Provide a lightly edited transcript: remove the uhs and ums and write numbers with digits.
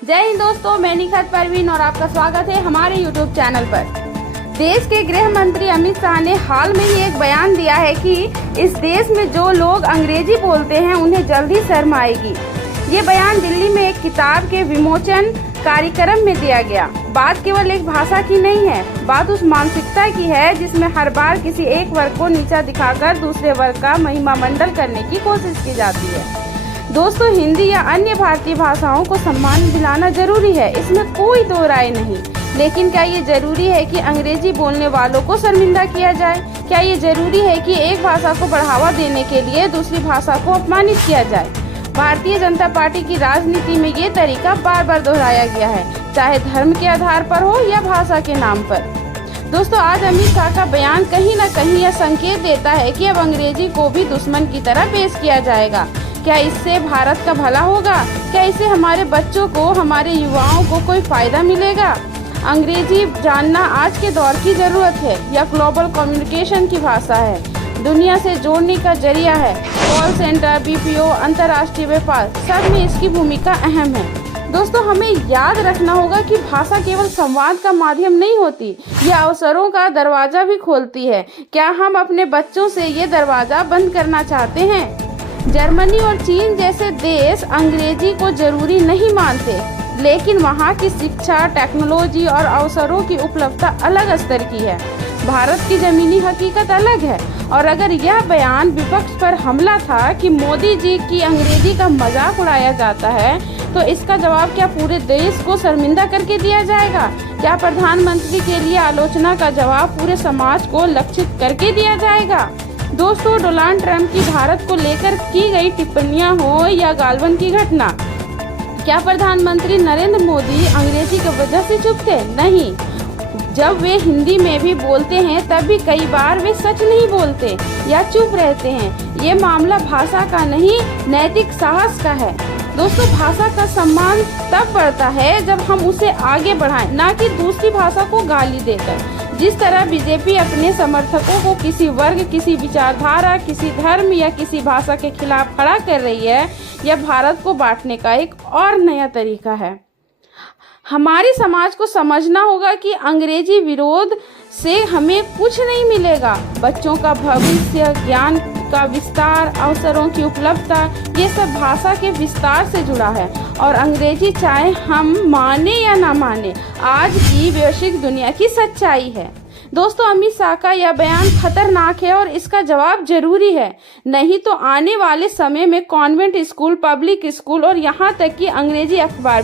जय हिंद दोस्तों, मैं निखत परवीन और आपका स्वागत है हमारे यूट्यूब चैनल पर। देश के गृह मंत्री अमित शाह ने हाल में ही एक बयान दिया है कि इस देश में जो लोग अंग्रेजी बोलते हैं उन्हें जल्दी शर्म आएगी। ये बयान दिल्ली में एक किताब के विमोचन कार्यक्रम में दिया गया। बात केवल एक भाषा की नहीं है, बात उस मानसिकता की है जिसमें हर बार किसी एक वर्ग को नीचा दिखाकर दूसरे वर्ग का महिमा मंडल करने की कोशिश की जाती है। दोस्तों, हिंदी या अन्य भारतीय भाषाओं को सम्मान दिलाना जरूरी है, इसमें कोई दो राय नहीं। लेकिन क्या ये जरूरी है कि अंग्रेजी बोलने वालों को शर्मिंदा किया जाए? क्या ये जरूरी है कि एक भाषा को बढ़ावा देने के लिए दूसरी भाषा को अपमानित किया जाए? भारतीय जनता पार्टी की राजनीति में ये तरीका बार बार दोहराया गया है, चाहे धर्म के आधार पर हो या भाषा के नाम पर। दोस्तों, आज अमित शाह का बयान कहीं न कहीं यह संकेत देता है कि अब अंग्रेजी को भी दुश्मन की तरह पेश किया जाएगा। क्या इससे भारत का भला होगा? क्या इससे हमारे बच्चों को, हमारे युवाओं को कोई फायदा मिलेगा? अंग्रेजी जानना आज के दौर की जरूरत है। यह ग्लोबल कम्युनिकेशन की भाषा है, दुनिया से जोड़ने का जरिया है। कॉल सेंटर, बीपीओ, अंतर्राष्ट्रीय व्यापार, सब में इसकी भूमिका अहम है। दोस्तों, हमें याद रखना होगा कि भाषा केवल संवाद का माध्यम नहीं होती, यह अवसरों का दरवाजा भी खोलती है। क्या हम अपने बच्चों से ये दरवाजा बंद करना चाहते हैं? जर्मनी और चीन जैसे देश अंग्रेजी को जरूरी नहीं मानते, लेकिन वहाँ की शिक्षा, टेक्नोलॉजी और अवसरों की उपलब्धता अलग स्तर की है। भारत की जमीनी हकीकत अलग है। और अगर यह बयान विपक्ष पर हमला था कि मोदी जी की अंग्रेजी का मजाक उड़ाया जाता है, तो इसका जवाब क्या पूरे देश को शर्मिंदा करके दिया जाएगा? क्या प्रधानमंत्री के लिए आलोचना का जवाब पूरे समाज को लक्षित करके दिया जाएगा? दोस्तों, डोनाल्ड ट्रंप की भारत को लेकर की गई टिप्पणियां हो या गालवन की घटना, क्या प्रधानमंत्री नरेंद्र मोदी अंग्रेजी की वजह से चुप थे? नहीं। जब वे हिंदी में भी बोलते हैं तब भी कई बार वे सच नहीं बोलते या चुप रहते हैं। ये मामला भाषा का नहीं, नैतिक साहस का है। दोस्तों, भाषा का सम्मान तब बढ़ता है जब हम उसे आगे बढ़ाएं, ना कि दूसरी भाषा को गाली देकर। जिस तरह बीजेपी अपने समर्थकों को किसी वर्ग, किसी विचारधारा, किसी धर्म या किसी भाषा के खिलाफ खड़ा कर रही है, यह भारत को बांटने का एक और नया तरीका है। हमारे समाज को समझना होगा कि अंग्रेजी विरोध से हमें कुछ नहीं मिलेगा। बच्चों का भविष्य, ज्ञान का विस्तार, अवसरों की उपलब्धता, ये सब भाषा के विस्तार से जुड़ा है। और अंग्रेजी चाहे हम माने या ना माने, आज की वैश्विक दुनिया की सच्चाई है। दोस्तों, अमित शाह का यह बयान खतरनाक है और इसका जवाब जरूरी है। नहीं तो आने वाले समय में कॉन्वेंट स्कूल, पब्लिक स्कूल और यहाँ तक कि अंग्रेजी अखबार